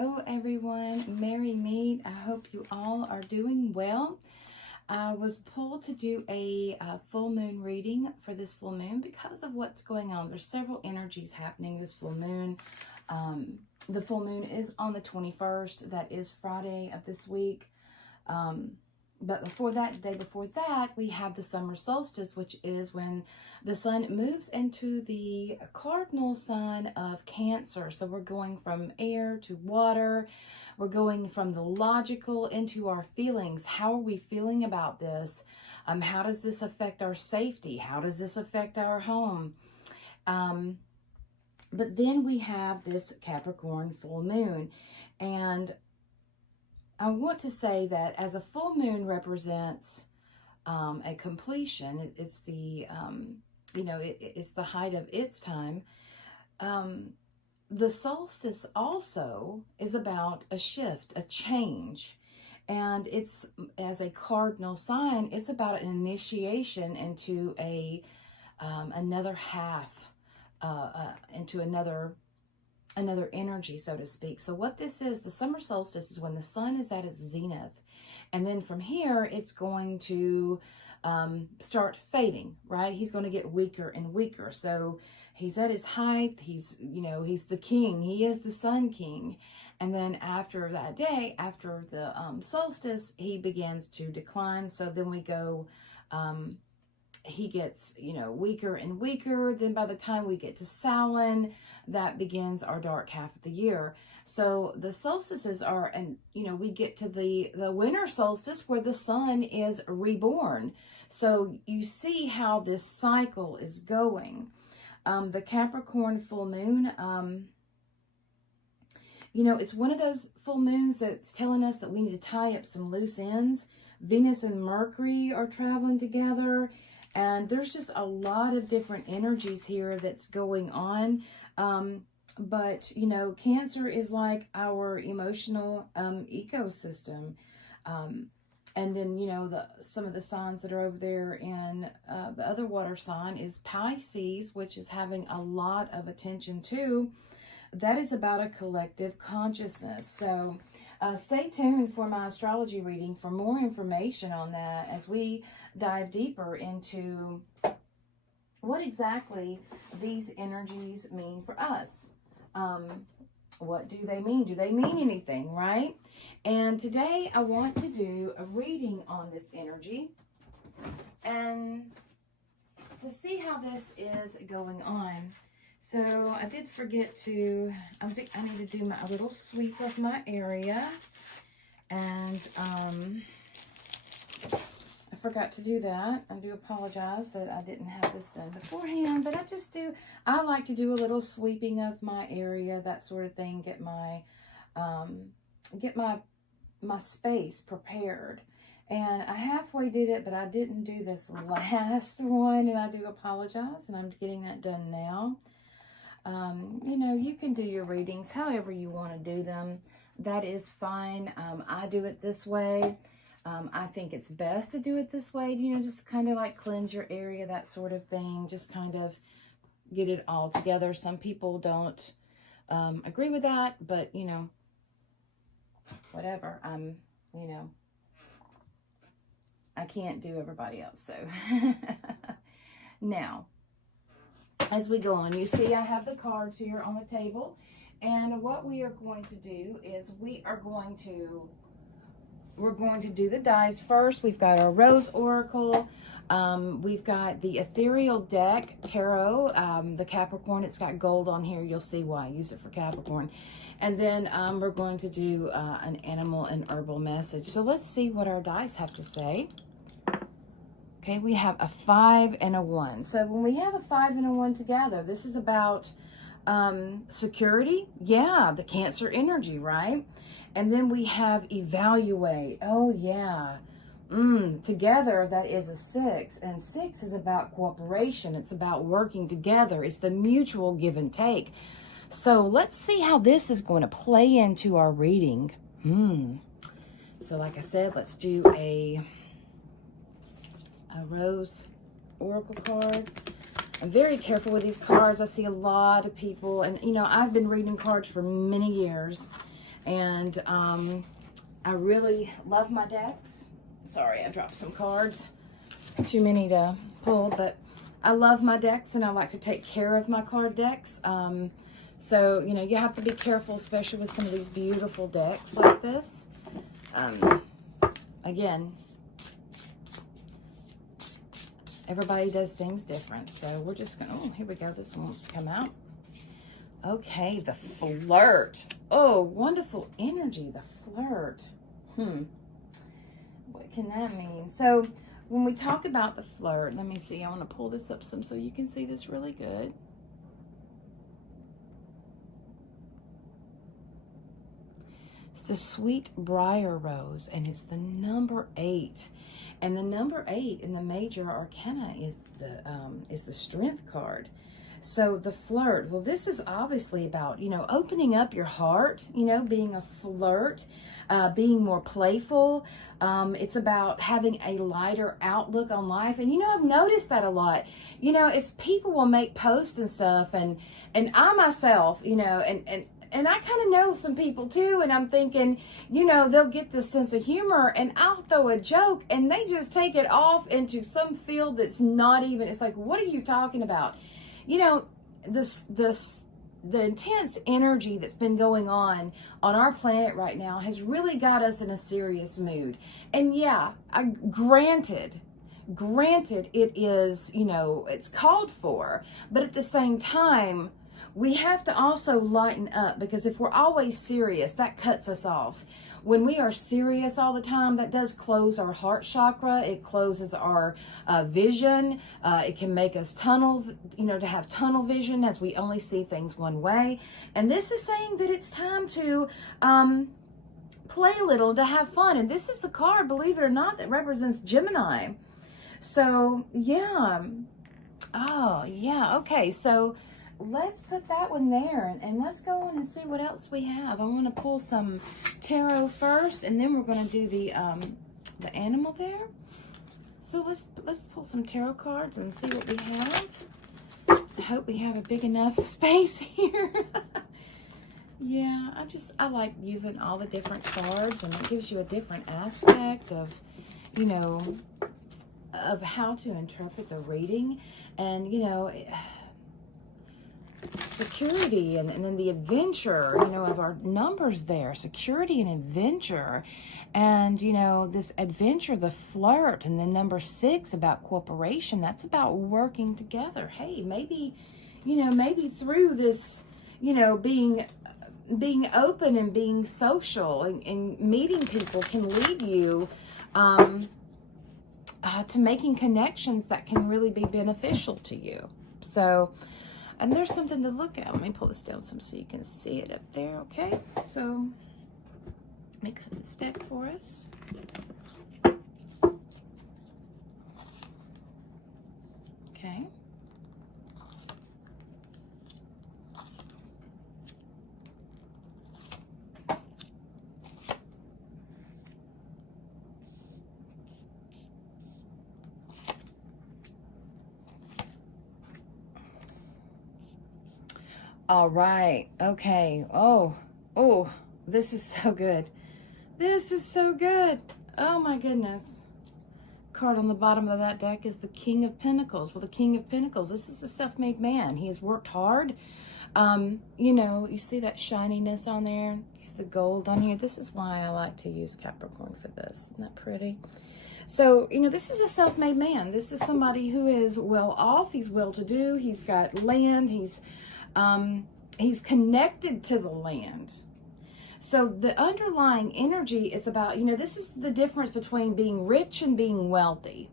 Hello everyone, merry meet. I hope you all are doing well. I was pulled to do a full moon reading for this full moon because of what's going on. There's several energies happening this full moon. The full moon is on the 21st. That is Friday of this week. But before that, day before that, we have the summer solstice, which is when the sun moves into the cardinal sign of Cancer. So we're going from air to water. We're going from the logical into our feelings. How are we feeling about this? How does this affect our safety? How does this affect our home? But then we have this Capricorn full moon. And I want to say that as a full moon represents a completion, it's the, it's the height of its time. The solstice also is about a shift, a change. And it's, as a cardinal sign, it's about an initiation into another half, into another energy, so to speak. So what this is, the summer solstice is when the sun is at its zenith. And then from here, it's going to start fading, right? He's going to get weaker and weaker. So he's at his height. He's the king. He is the sun king. And then after that day, after the solstice, he begins to decline. So then we go, he gets, weaker and weaker. Then by the time we get to Samhain, that begins our dark half of the year. So the solstices are, and we get to the winter solstice where the sun is reborn. So you see how this cycle is going. The Capricorn full moon, it's one of those full moons that's telling us that we need to tie up some loose ends. Venus and Mercury are traveling together. And there's just a lot of different energies here that's going on. But, Cancer is like our emotional ecosystem. And then, some of the signs that are over there in the other water sign is Pisces, which is having a lot of attention too. That is about a collective consciousness. So stay tuned for my astrology reading for more information on that as we dive deeper into what exactly these energies mean for us. What do they mean? Do they mean anything, right? And today I want to do a reading on this energy and to see how this is going on. So I did forget to, I think I need to do a little sweep of my area. And I forgot to do that. I do apologize that I didn't have this done beforehand, but I like to do a little sweeping of my area, that sort of thing, get my space prepared. And I halfway did it, but I didn't do this last one, and I do apologize, and I'm getting that done now. You can do your readings however you want to do them. That is fine. I do it this way. I think it's best to do it this way, just kind of like cleanse your area, that sort of thing. Just kind of get it all together. Some people don't agree with that, but, whatever. I can't do everybody else, so. Now, as we go on, you see I have the cards here on the table. And what we are going to do is we're going to do the dice first. We've got our Rose Oracle. We've got the Ethereal Deck Tarot, the Capricorn. It's got gold on here. You'll see why I use it for Capricorn. And then we're going to do an animal and herbal message. So let's see what our dice have to say. Okay, we have a 5 and a 1. So when we have a 5 and a 1 together, this is about security. Yeah, the Cancer energy, right? And then we have evaluate. Oh, yeah. Together, that is a 6. And 6 is about cooperation. It's about working together. It's the mutual give and take. So let's see how this is going to play into our reading. So like I said, let's do a Rose Oracle card. I'm very careful with these cards. I see a lot of people, and I've been reading cards for many years, And I really love my decks. Sorry, I dropped some cards. Too many to pull, but I love my decks and I like to take care of my card decks. So, you know, you have to be careful, especially with some of these beautiful decks like this. Again, everybody does things different. So we're just going to, oh, here we go. This one wants to come out. Okay, the flirt. Oh, wonderful energy, the flirt. What can that mean? So when we talk about the flirt, let me see. I want to pull this up some so you can see this really good. It's the sweet briar rose, and it's the number 8. And the number 8 in the major arcana is the strength card. So the flirt, well, this is obviously about, you know, opening up your heart, you know, being a flirt, being more playful. It's about having a lighter outlook on life. And, you know, I've noticed that a lot, you know, as people will make posts and stuff, and I myself, you know, and I kind of know some people too, and I'm thinking, you know, they'll get this sense of humor, and I'll throw a joke, and they just take it off into some field that's not even, it's like, what are you talking about? You know, the intense energy that's been going on our planet right now has really got us in a serious mood. And yeah, granted it is, you know, it's called for, but at the same time, we have to also lighten up, because if we're always serious, that cuts us off. When we are serious all the time, that does close our heart chakra. It closes our vision. It can make us to have tunnel vision, as we only see things one way. And this is saying that it's time to play a little, to have fun. And this is the card, believe it or not, that represents Gemini. So, yeah. Oh, yeah. Okay, so let's put that one there, and let's go on and see what else we have. I want to pull some tarot first, and then we're going to do the animal there. So let's pull some tarot cards and see what we have. I hope we have a big enough space here. Yeah, I like using all the different cards, and it gives you a different aspect of, you know, of how to interpret the reading. And, you know, security and then the adventure, you know, of our numbers there, security and adventure, and, you know, this adventure, the flirt, and then number 6 about cooperation. That's about working together. Hey, maybe, you know, maybe through this, you know, being open and being social and meeting people can lead you to making connections that can really be beneficial to you. So, and there's something to look at. Let me pull this down some so you can see it up there, okay? So, let me cut this deck for us. Okay. All right. Okay. Oh, this is so good. This is so good. Oh my goodness. Card on the bottom of that deck is the King of Pentacles. Well, the King of Pentacles, this is a self-made man. He has worked hard. You know, you see that shininess on there? You see the gold on here? This is why I like to use Capricorn for this. Isn't that pretty? So, you know, this is a self-made man. This is somebody who is well off. He's well-to-do. He's got land. He's connected to the land. So the underlying energy is about, you know, this is the difference between being rich and being wealthy.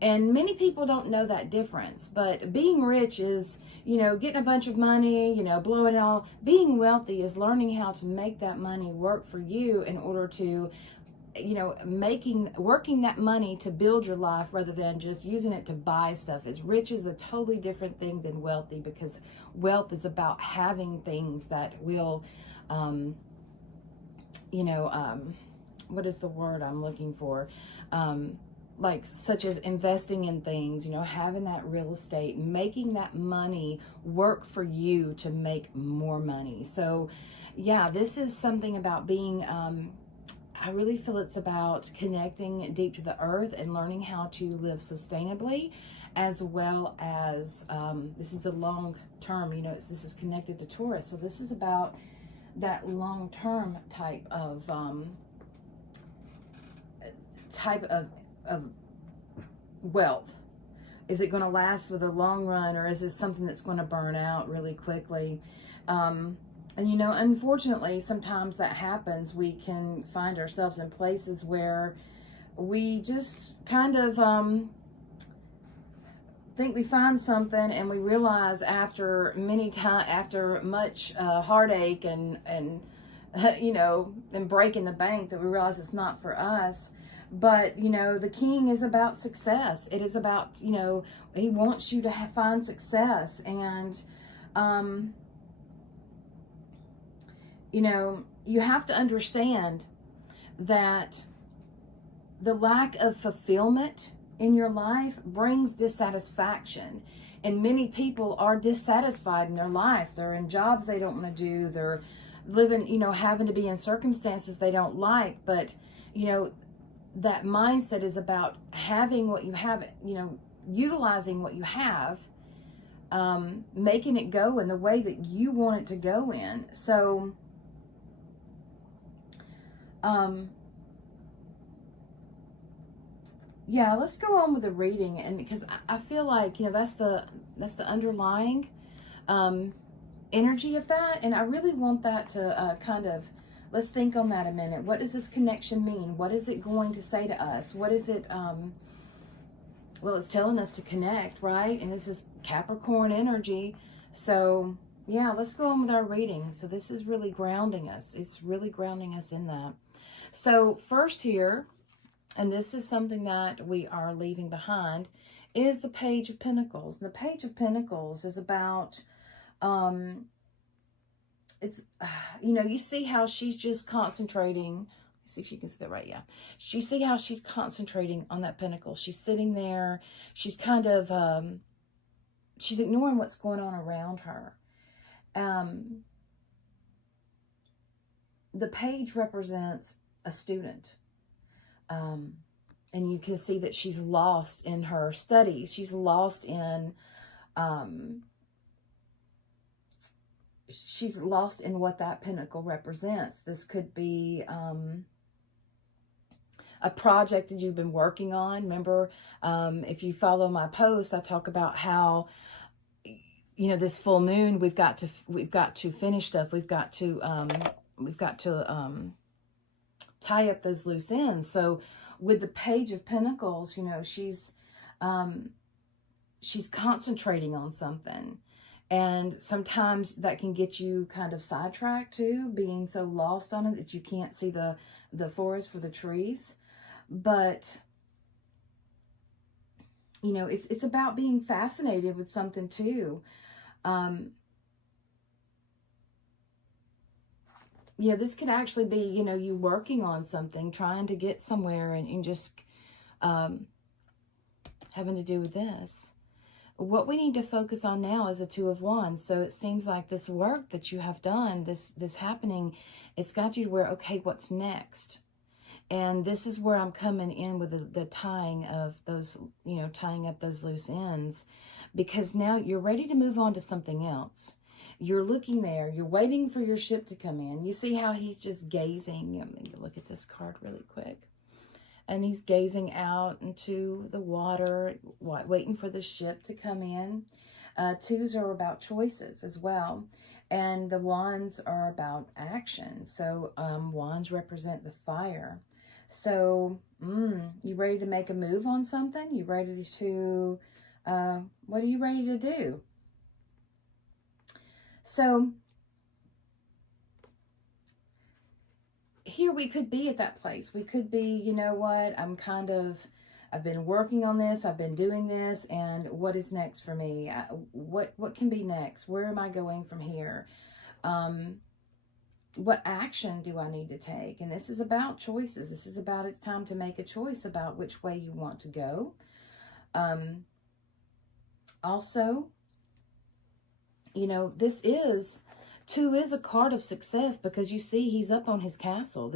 And many people don't know that difference. But being rich is, you know, getting a bunch of money, you know, blowing it all. Being wealthy is learning how to make that money work for you in order to, you know, working that money to build your life rather than just using it to buy stuff. As rich is a totally different thing than wealthy, because wealth is about having things that will, you know, what is the word I'm looking for? Like such as investing in things, you know, having that real estate, making that money work for you to make more money. So, Yeah, this is something about being, I really feel it's about connecting deep to the earth and learning how to live sustainably, as well as, this is the long term, you know, this is connected to Taurus. So this is about that long term type of, of wealth. Is it going to last for the long run, or is it something that's going to burn out really quickly? And you know, unfortunately, sometimes that happens. We can find ourselves in places where we just kind of think we find something, and we realize after much heartache and you know, and breaking the bank, that we realize it's not for us. But, you know, the king is about success. It is about, you know, he wants you to find success. And, you know, you have to understand that the lack of fulfillment in your life brings dissatisfaction. And many people are dissatisfied in their life. They're in jobs they don't want to do. They're living, you know, having to be in circumstances they don't like. But, you know, that mindset is about having what you have, you know, utilizing what you have, making it go in the way that you want it to go in. So, yeah, let's go on with the reading, and because I feel like, you know, that's the underlying energy of that, and I really want that to kind of, let's think on that a minute. What does this connection mean? What is it going to say to us? What is it, well, it's telling us to connect, right? And this is Capricorn energy. So yeah, let's go on with our reading. So this is really grounding us. It's really grounding us in that. So first here, and this is something that we are leaving behind, is the Page of Pentacles. And the Page of Pentacles is about, it's, you know, you see how she's just concentrating. Let's see if you can see that right. Yeah. You see how she's concentrating on that pentacle. She's sitting there. She's kind of, she's ignoring what's going on around her. The page represents a student. And you can see that she's lost in her studies. She's lost in, what that pentacle represents. This could be a project that you've been working on. Remember, if you follow my posts, I talk about how, you know, this full moon, we've got to finish stuff. We've got to tie up those loose ends. So with the Page of Pentacles, you know, she's concentrating on something. And sometimes that can get you kind of sidetracked too, being so lost on it that you can't see the forest for the trees. But, you know, it's about being fascinated with something too. Yeah, this could actually be, you know, you working on something, trying to get somewhere, and just having to do with this. What we need to focus on now is a Two of Wands. So it seems like this work that you have done, this happening, it's got you to where, okay, what's next? And this is where I'm coming in with the tying of those, you know, tying up those loose ends, because now you're ready to move on to something else. You're looking there, you're waiting for your ship to come in. You see how he's just gazing. I'm going to look at this card really quick. And he's gazing out into the water, waiting for the ship to come in. Twos are about choices as well. And the wands are about action. So wands represent the fire. So you ready to make a move on something? You ready to, what are you ready to do? So here we could be at that place. We could be, you know what, I've been working on this, I've been doing this, and what is next for me? What can be next? Where am I going from here? What action do I need to take? And this is about choices. This is about, it's time to make a choice about which way you want to go. Also, you know, this is 2 is a card of success because you see he's up on his castle.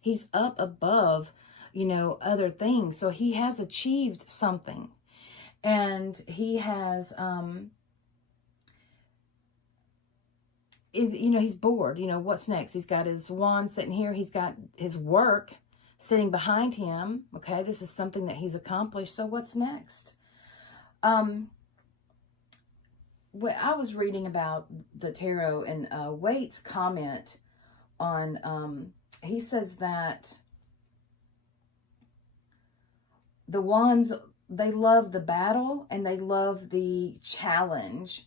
He's up above, other things. So he has achieved something. And he has, he's bored. What's next? He's got his wand sitting here. He's got his work sitting behind him. Okay, this is something that he's accomplished. So what's next? Well, I was reading about the tarot, and Waite's comment on, he says that the wands, they love the battle and they love the challenge.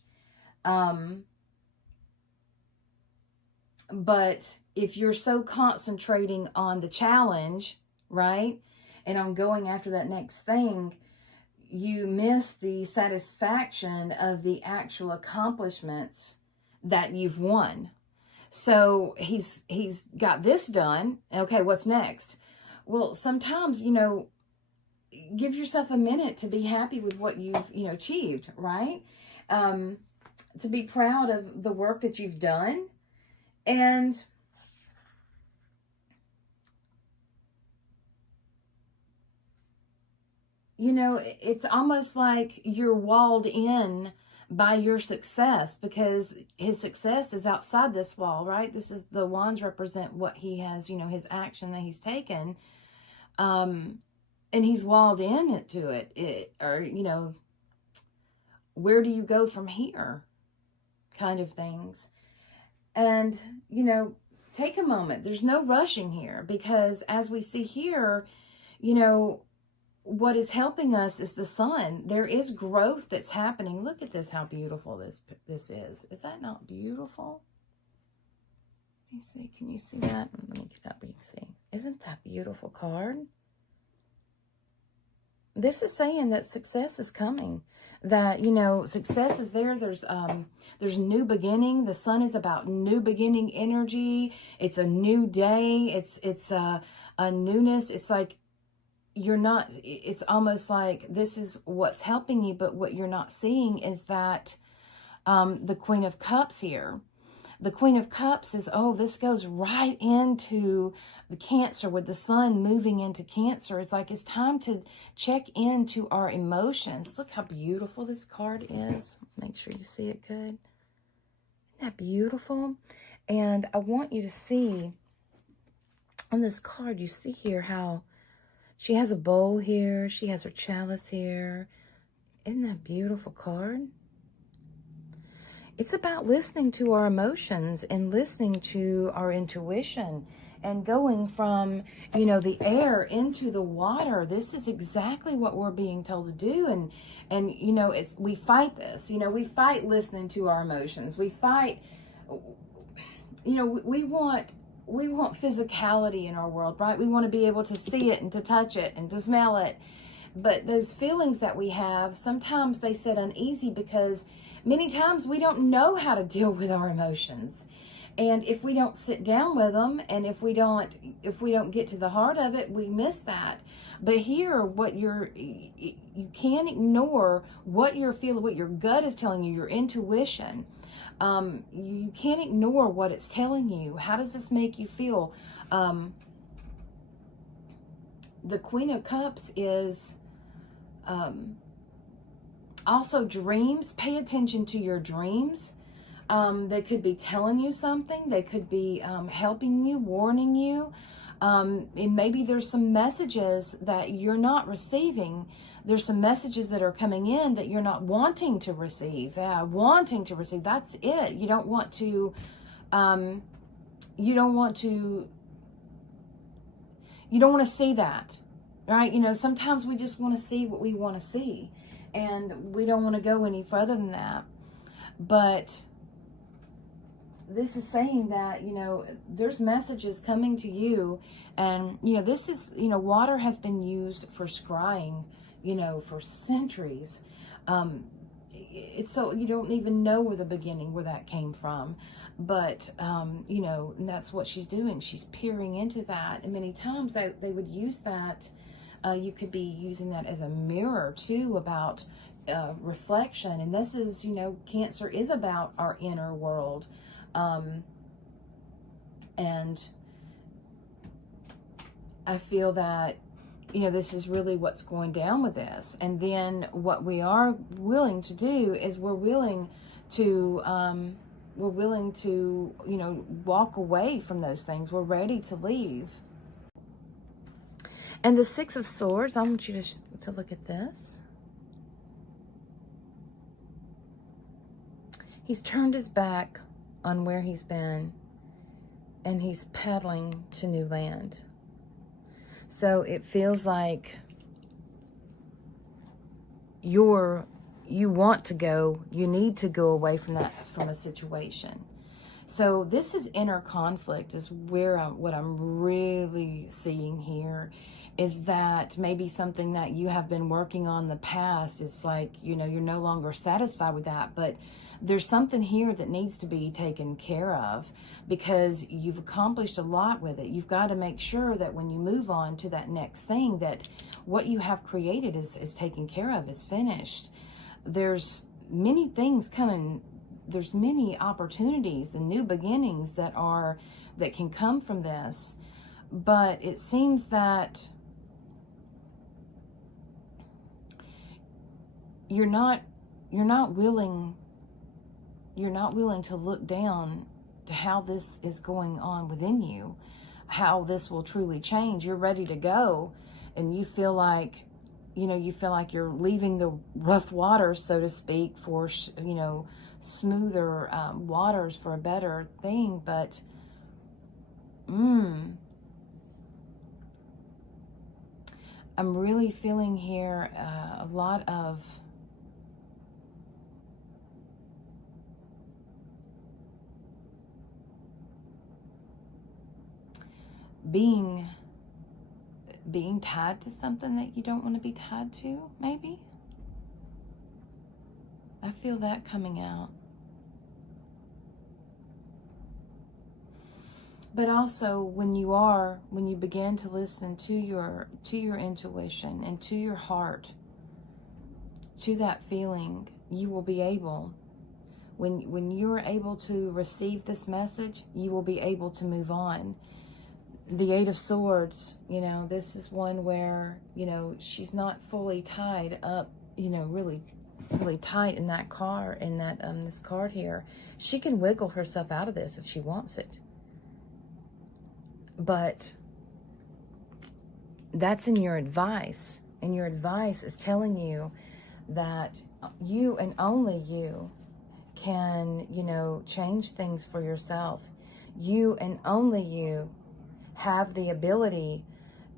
But if you're so concentrating on the challenge, right, and on going after that next thing, you miss the satisfaction of the actual accomplishments that you've won. So he's got this done. Okay, what's next? Well, sometimes, give yourself a minute to be happy with what you've, achieved, right? To be proud of the work that you've done. And it's almost like you're walled in by your success, because his success is outside this wall, right? This is, the wands represent what he has, his action that he's taken. And he's walled in to it. Where do you go from here? Kind of things. And, take a moment. There's no rushing here, because as we see here, what is helping us is the sun. There is growth that's happening. Look at this, how beautiful this is. Is that not beautiful? Let me see. Can you see that? Let me get up where you can see. Isn't that beautiful card? This is saying that success is coming. That, success is there. There's new beginning. The sun is about new beginning energy. It's a new day. It's a newness. It's like, it's almost like this is what's helping you, but what you're not seeing is that the Queen of Cups here. The Queen of Cups is, this goes right into the Cancer, with the sun moving into Cancer. It's like it's time to check into our emotions. Look how beautiful this card is. Make sure you see it good. Isn't that beautiful? And I want you to see on this card, you see here how she has a bowl here. She has her chalice here. Isn't that beautiful card? It's about listening to our emotions and listening to our intuition and going from, the air into the water. This is exactly what we're being told to do. And we fight this. We fight listening to our emotions. We fight, we want physicality in our world, right? We want to be able to see it and to touch it and to smell it. But those feelings that we have, sometimes they sit uneasy because many times we don't know how to deal with our emotions. And if we don't sit down with them, and if we don't get to the heart of it, we miss that. But here, you can't ignore what you're feeling, what your gut is telling you, your intuition. You can't ignore what it's telling you. How does this make you feel? The Queen of Cups is also dreams. Pay attention to your dreams. They could be telling you something. They could be helping you, warning you. And maybe there's some messages that you're not receiving. There's some messages that are coming in that you're not wanting to receive. Wanting to receive. That's it. You don't want to. You don't want to see that, right? Sometimes we just want to see what we want to see, and we don't want to go any further than that. But this is saying that, there's messages coming to you, and, this is, water has been used for scrying, for centuries. It's so you don't even know where that came from. But, and that's what she's doing. She's peering into that. And many times they would use that. You could be using that as a mirror too, about reflection. And this is, Cancer is about our inner world. And I feel that, you know, this is really what's going down with this. And then what we are willing to do is we're willing to, you know, walk away from those things. We're ready to leave. And the Six of Swords, I want you to look at this. He's turned his back on where he's been, and he's paddling to new land. So it feels like you want to go, you need to go away from a situation. So this is inner conflict is what I'm really seeing here, is that maybe something that you have been working on in the past. It's like, you know, you're no longer satisfied with that, but there's something here that needs to be taken care of because you've accomplished a lot with it. You've got to make sure that when you move on to that next thing, that what you have created is taken care of, is finished. There's many things coming. There's many opportunities, the new beginnings that can come from this. But it seems that you're not willing to look down to how this is going on within you, how this will truly change. You're ready to go, and you feel like, you know, you're leaving the rough waters, so to speak, for, you know, smoother waters for a better thing. But I'm really feeling here a lot of being tied to something that you don't want to be tied to, maybe. I feel that coming out. But also when you begin to listen to your intuition and to your heart, to that feeling, you will be able, when you're able to receive this message, you will be able to move on. The Eight of Swords, you know, this is one where, you know, she's not fully tied up, you know, really tight in that car, in that this card here. She can wiggle herself out of this if she wants it. But that's in your advice, and your advice is telling you that you and only you can, you know, change things for yourself. You and only you have the ability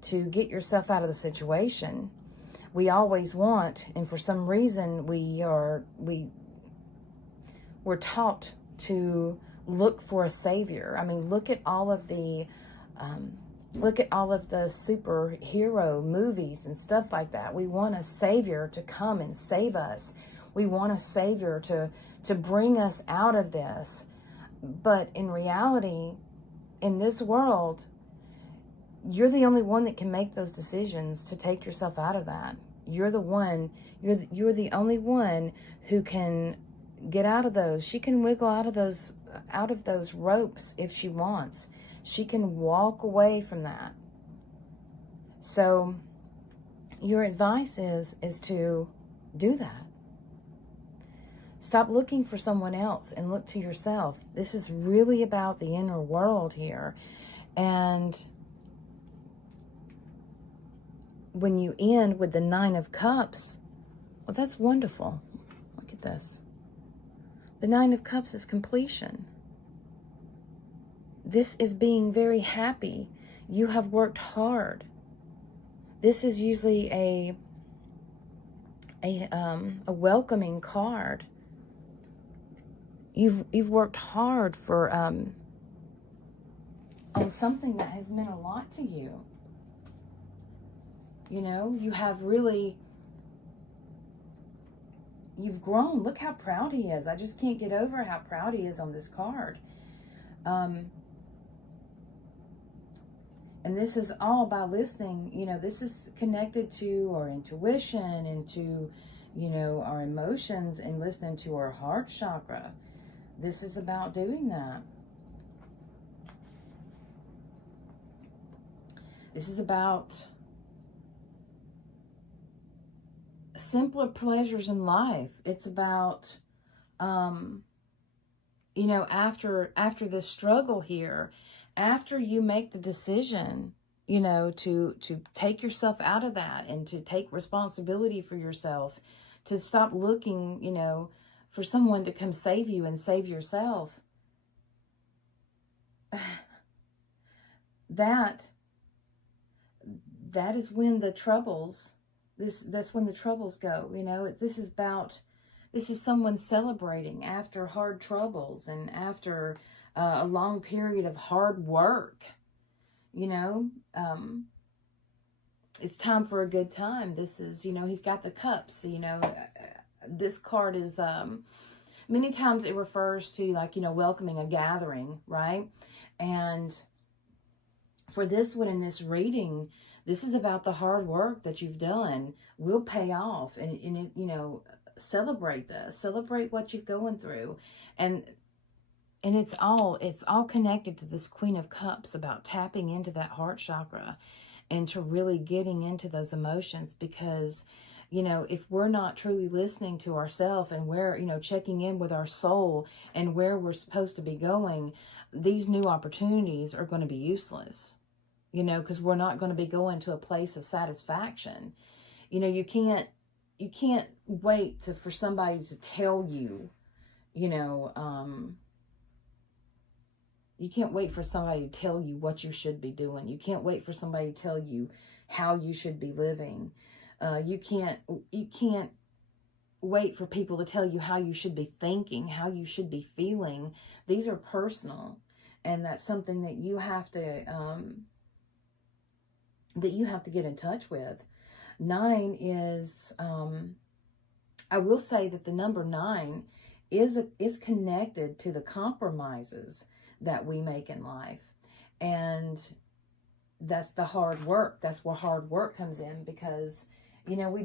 to get yourself out of the situation. We always want, and for some reason we're taught to look for a savior. I mean, look at all of the superhero movies and stuff like that. We want a savior to come and save us. We want a savior to bring us out of this. But in reality, in this world, you're the only one that can make those decisions to take yourself out of that. You're the only one who can get out of those. She can wiggle out of those ropes if she wants. She can walk away from that. So your advice is to do that. Stop looking for someone else and look to yourself. This is really about the inner world here. And when you end with the Nine of Cups, well, that's wonderful. Look at this. The Nine of Cups is completion. This is being very happy. You have worked hard. This is usually a welcoming card. You've worked hard for on something that has meant a lot to you. You know, you've grown. Look how proud he is. I just can't get over how proud he is on this card. And this is all by listening. You know, this is connected to our intuition and to, you know, our emotions, and listening to our heart chakra. This is about doing that. This is about simpler pleasures in life. It's about, you know, after this struggle here, after you make the decision, you know, to take yourself out of that and to take responsibility for yourself, to stop looking, you know, for someone to come save you and save yourself. That is when the troubles, that's when the troubles go, you know. This is someone celebrating after hard troubles and after a long period of hard work, you know. It's time for a good time. This is, you know, he's got the cups, you know. This card is, many times it refers to, like, you know, welcoming a gathering, right? And for this one in this reading, this is about the hard work that you've done will pay off, and it, you know, celebrate this, celebrate what you've going through, and it's all connected to this Queen of Cups, about tapping into that heart chakra and to really getting into those emotions. Because, you know, if we're not truly listening to ourselves and we're, you know, checking in with our soul and where we're supposed to be going, these new opportunities are going to be useless. You know, because we're not going to be going to a place of satisfaction. You know, you can't wait for somebody to tell you, you know, you can't wait for somebody to tell you what you should be doing. You can't wait for somebody to tell you how you should be living. You can't wait for people to tell you how you should be thinking, how you should be feeling. These are personal, and that's something that you have to get in touch with. 9 is, I will say that the number 9 is connected to the compromises that we make in life. And that's the hard work. That's where hard work comes in, because, you know,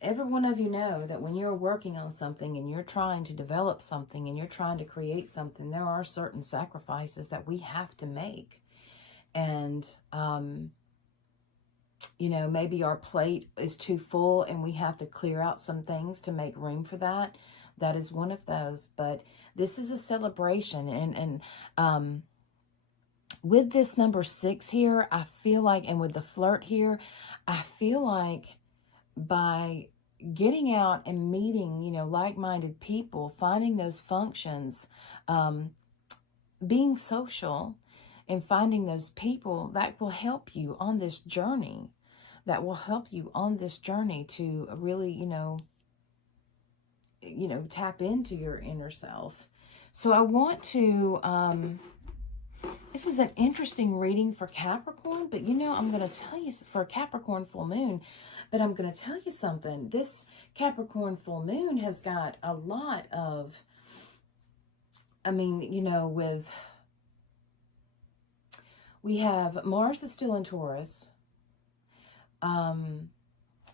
every one of you know that when you're working on something and you're trying to develop something and you're trying to create something, there are certain sacrifices that we have to make. And, you know, maybe our plate is too full and we have to clear out some things to make room for that. That is one of those. But this is a celebration. And with this number 6 here, I feel like, and with the flirt here, I feel like by getting out and meeting, you know, like-minded people, finding those functions, being social, and finding those people that will help you on this journey, to really, you know, tap into your inner self. So I want to, this is an interesting reading for Capricorn, but, you know, I'm going to tell you, for a Capricorn full moon, but I'm going to tell you something. This Capricorn full moon has got a lot of, I mean, you know, we have Mars is still in Taurus.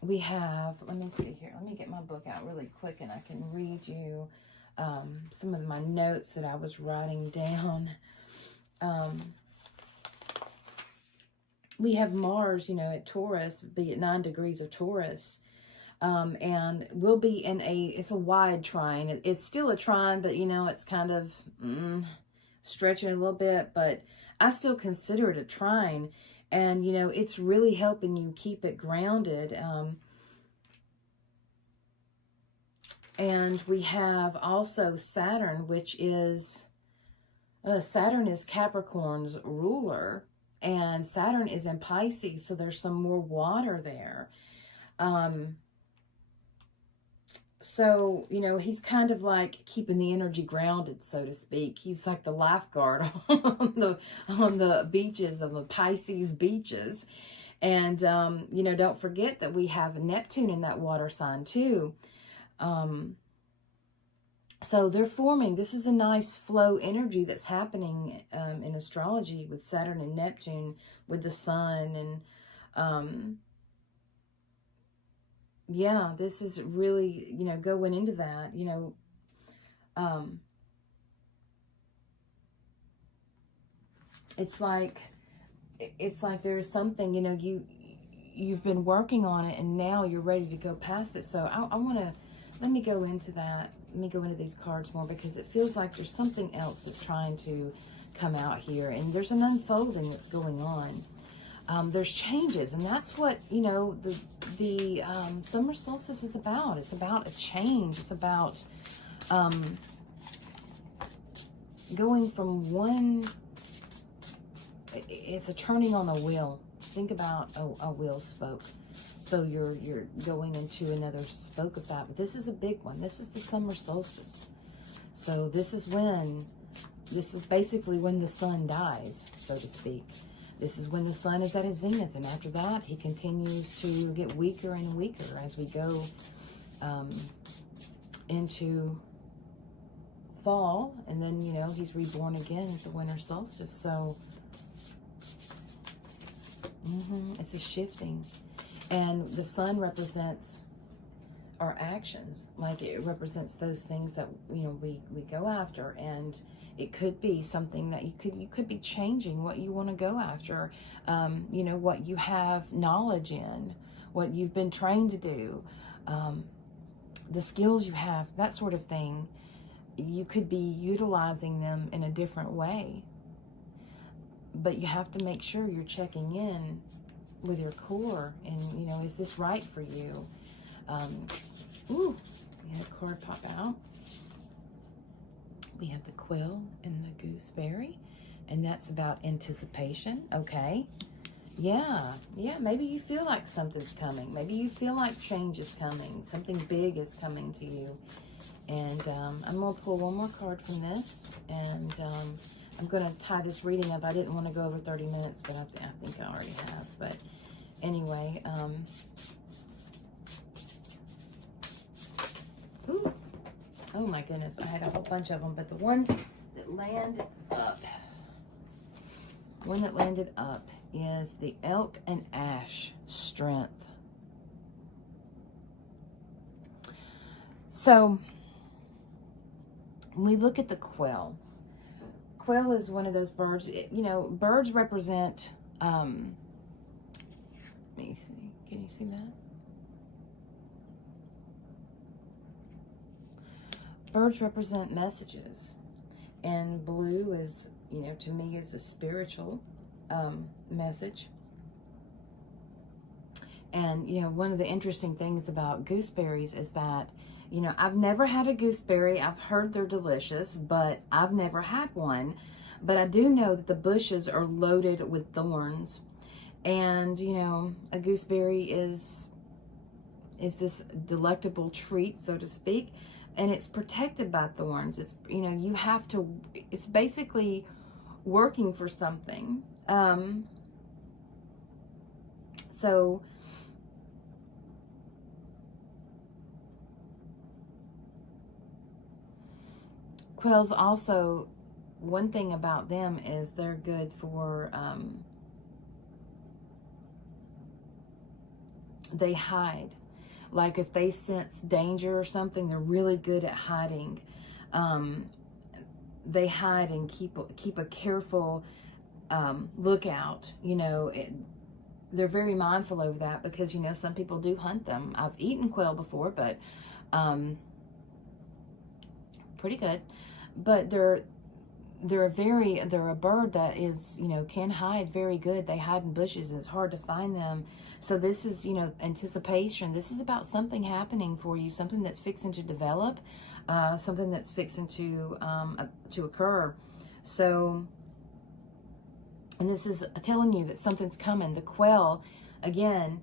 We have, let me see here. Let me get my book out really quick and I can read you some of my notes that I was writing down. We have Mars, you know, at Taurus, be at 9 degrees of Taurus. And we'll be in it's a wide trine. It's still a trine, but, you know, it's kind of stretching a little bit, but I still consider it a trine. And, you know, it's really helping you keep it grounded. And we have also Saturn, which is, Saturn is Capricorn's ruler. And Saturn is in Pisces, so there's some more water there. So, you know, he's kind of like keeping the energy grounded, so to speak. He's like the lifeguard on the beaches, on the Pisces beaches. And, you know, don't forget that we have Neptune in that water sign too. So they're forming, this is a nice flow energy that's happening in astrology with Saturn and Neptune, with the sun. And, yeah, this is really, you know, going into that, you know, It's like there's something, you know, you've been working on it and now you're ready to go past it. So I want to, let me go into that. Let me go into these cards more, because it feels like there's something else that's trying to come out here, and there's an unfolding that's going on. There's changes, and that's what, you know, the summer solstice is about. It's about a change. It's about going from one, it's a turning on a wheel. Think about a wheel spoke. So you're going into another spoke of that. But this is a big one. This is the summer solstice. So this is basically when the sun dies, so to speak. This is when the sun is at his zenith. And after that, he continues to get weaker and weaker as we go into fall. And then, you know, he's reborn again at the winter solstice. So it's a shifting. And the sun represents our actions. Like, it represents those things that, you know, we go after. And it could be something that you could be changing what you want to go after. You know, what you have knowledge in, what you've been trained to do, the skills you have, that sort of thing. You could be utilizing them in a different way. But you have to make sure you're checking in with your core, and, you know, is this right for you? Ooh, we had a card pop out. We have the quill and the gooseberry, and that's about anticipation. Okay. Yeah, maybe you feel like something's coming. Maybe you feel like change is coming. Something big is coming to you. And I'm going to pull one more card from this, and I'm going to tie this reading up. I didn't want to go over 30 minutes, but I think I already have. But anyway, ooh, oh my goodness, I had a whole bunch of them, but the one that landed up, is the elk and ash strength. So when we look at the quail, quail is one of those birds, you know, birds represent, let me see, can you see that? Birds represent messages, and blue is, you know, to me is a spiritual message. And, you know, one of the interesting things about gooseberries is that, you know, I've never had a gooseberry. I've heard they're delicious, but I've never had one. But I do know that the bushes are loaded with thorns. And, you know, a gooseberry is this delectable treat, so to speak. And it's protected by thorns. It's, you know, you have to, it's basically working for something. So quails also, one thing about them is they're good for, they hide. Like if they sense danger or something, they're really good at hiding. They hide and keep a careful lookout. You know, they're very mindful of that because, you know, some people do hunt them. I've eaten quail before, but pretty good. But they're a bird that is, you know, can hide very good. They hide in bushes and it's hard to find them. So this is, you know, anticipation. This is about something happening for you, something that's fixing to develop, something that's fixing to occur. So, and this is telling you that something's coming. The quail, again,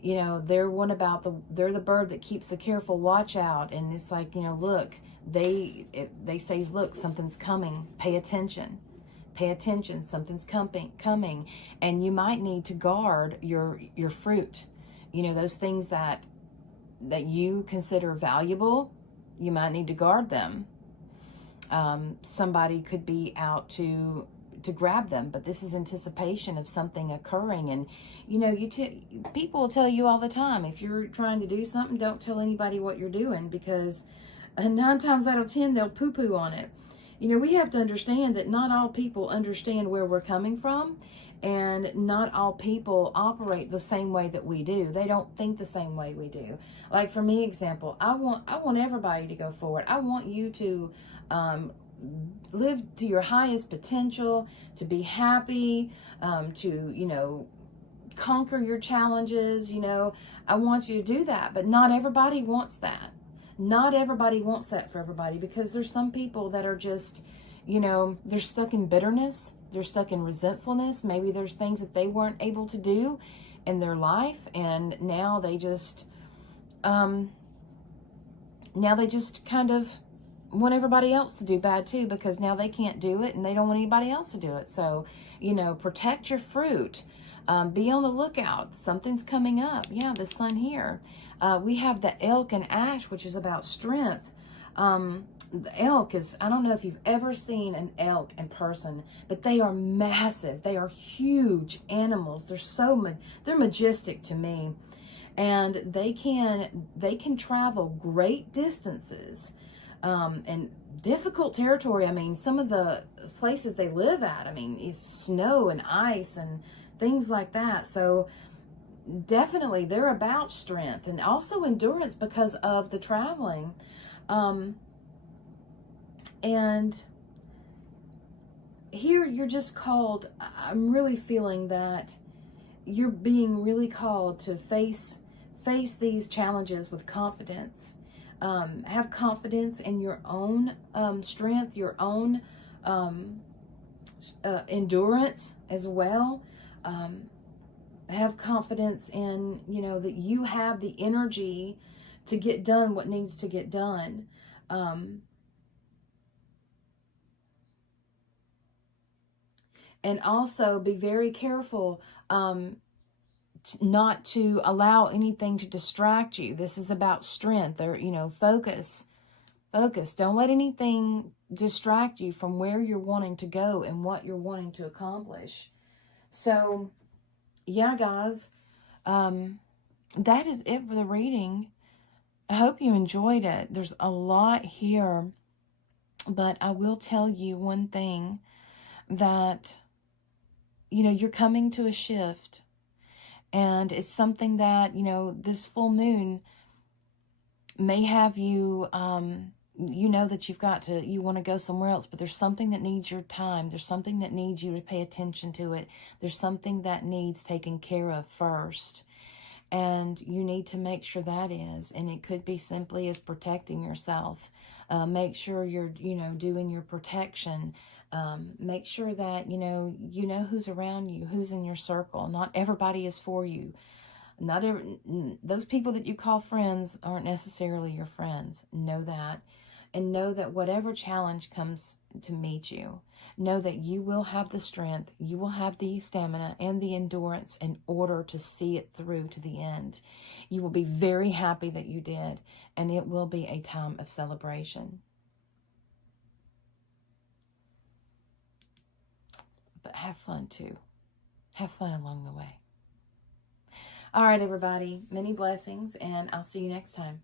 you know, they're they're the bird that keeps the careful watch out. And it's like, you know, look, they say, look, something's coming. Pay attention. Pay attention. Something's coming. And you might need to guard your fruit. You know, those things that you consider valuable, you might need to guard them. Somebody could be out to grab them, but this is anticipation of something occurring. And, you know, people will tell you all the time, if you're trying to do something, don't tell anybody what you're doing, because And 9 times out of 10, they'll poo-poo on it. You know, we have to understand that not all people understand where we're coming from, and not all people operate the same way that we do. They don't think the same way we do. Like for me, example, I want everybody to go forward. I want you to live to your highest potential, to be happy, to, you know, conquer your challenges. You know, I want you to do that, but not everybody wants that. Not everybody wants that for everybody, because there's some people that are just, you know, they're stuck in bitterness. They're stuck in resentfulness. Maybe there's things that they weren't able to do in their life, and now they just, kind of want everybody else to do bad too, because now they can't do it and they don't want anybody else to do it. So, you know, protect your fruit. Be on the lookout. Something's coming up. Yeah, the sun here. We have the elk and ash, which is about strength. The elk is, I don't know if you've ever seen an elk in person, but they are massive. They are huge animals. They're majestic to me. And they can travel great distances, and difficult territory. I mean, some of the places they live at, I mean, it's snow and ice and things like that. So definitely they're about strength and also endurance because of the traveling. And here you're just called, I'm really feeling that you're being really called to face these challenges with confidence. Have confidence in your own strength, your own endurance as well. Have confidence in, you know, that you have the energy to get done what needs to get done. And also be very careful not to allow anything to distract you. This is about strength, or, you know, focus. Don't let anything distract you from where you're wanting to go and what you're wanting to accomplish. So, yeah, guys, that is it for the reading. I hope you enjoyed it. There's a lot here, but I will tell you one thing, that, you know, you're coming to a shift, and it's something that, you know, this full moon may have you, you know, that you want to go somewhere else, but there's something that needs your time. There's something that needs you to pay attention to it. There's something that needs taken care of first. And you need to make sure that is. And it could be simply as protecting yourself. Make sure you're, you know, doing your protection. Make sure that, you know who's around you, who's in your circle. Not everybody is for you. Those people that you call friends aren't necessarily your friends. Know that. And know that whatever challenge comes to meet you, know that you will have the strength, you will have the stamina and the endurance in order to see it through to the end. You will be very happy that you did, and it will be a time of celebration. But have fun too. Have fun along the way. All right, everybody. Many blessings, and I'll see you next time.